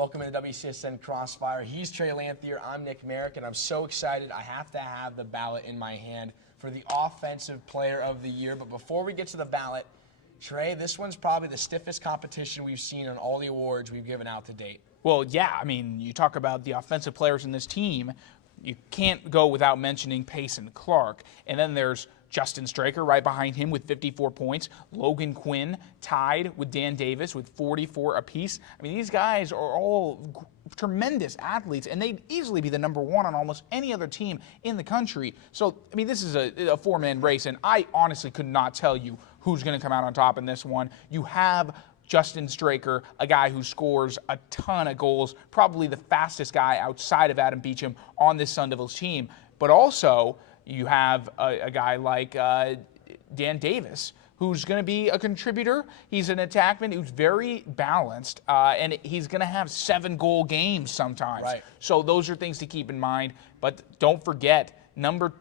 Welcome to the WCSN CrosseFire. He's Trey Lanthier. I'm Nick Merrick, and I'm so excited. I have to have the ballot in my hand for the Offensive Player of the Year. But before we get to the ballot, Trey, this one's probably the stiffest competition we've seen on all the awards we've given out to date. Well, yeah, I mean, you talk about the offensive players in this team, you can't go without mentioning Payson Clark. And then there's Justin Straker right behind him with 54 points. Logan Quinn tied with Dan Davis with 44 apiece. I mean, these guys are all tremendous athletes, and they'd easily be the number one on almost any other team in the country. So, I mean, this is a four-man race, and I honestly could not tell you who's going to come out on top in this one. You have Justin Straker, a guy who scores a ton of goals, probably the fastest guy outside of Adam Beecham on this Sun Devils team. But also, you have a guy like Dan Davis, who's going to be a contributor. He's an attackman who's very balanced, and he's going to have 7-goal games sometimes. Right. So those are things to keep in mind. But don't forget,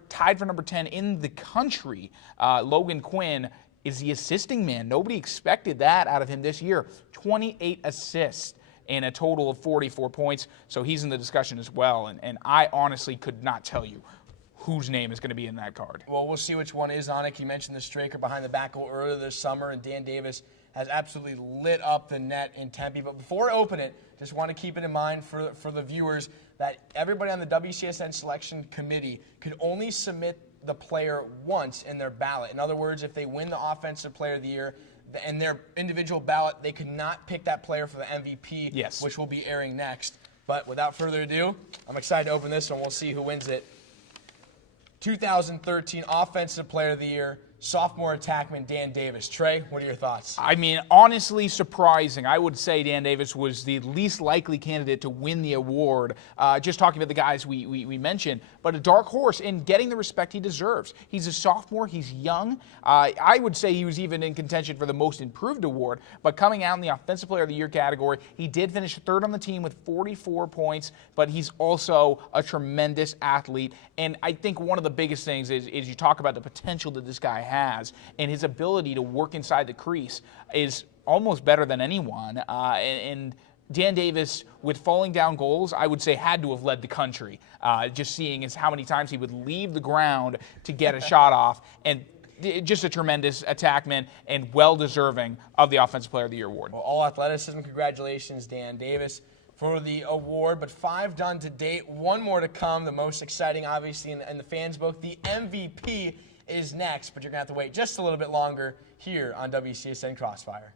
tied for number 10 in the country, Logan Quinn is the assisting man. Nobody expected that out of him this year. 28 assists and a total of 44 points. So he's in the discussion as well. And I honestly could not tell you whose name is going to be in that card. Well, we'll see which one is on it. You mentioned the Straker behind the back goal earlier this summer, and Dan Davis has absolutely lit up the net in Tempe. But before I open it, just want to keep it in mind for the viewers that everybody on the WCSN selection committee could only submit the player once in their ballot. In other words, if they win the Offensive Player of the Year, in their individual ballot, they could not pick that player for the MVP, yes, which will be airing next. But without further ado, I'm excited to open this one. We'll see who wins it. 2013 Offensive Player of the Year, sophomore attackman Dan Davis. Trey, what are your thoughts? I mean, honestly surprising. I would say Dan Davis was the least likely candidate to win the award, just talking about the guys we mentioned, but a dark horse in getting the respect he deserves. He's a sophomore. He's young. I would say he was even in contention for the Most Improved award, but coming out in the Offensive Player of the Year category, he did finish third on the team with 44 points, but he's also a tremendous athlete, and I think one of the biggest things is you talk about the potential that this guy has, and his ability to work inside the crease is almost better than anyone. And Dan Davis, with falling down goals, I would say had to have led the country. Just seeing as how many times he would leave the ground to get a shot off, and just a tremendous attackman and well-deserving of the Offensive Player of the Year award. Well, all athleticism, congratulations, Dan Davis, for the award. But 5 done to date, 1 more to come. The most exciting, obviously, in the fans' book, the MVP is next, but you're going to have to wait just a little bit longer here on WCSN CrosseFire.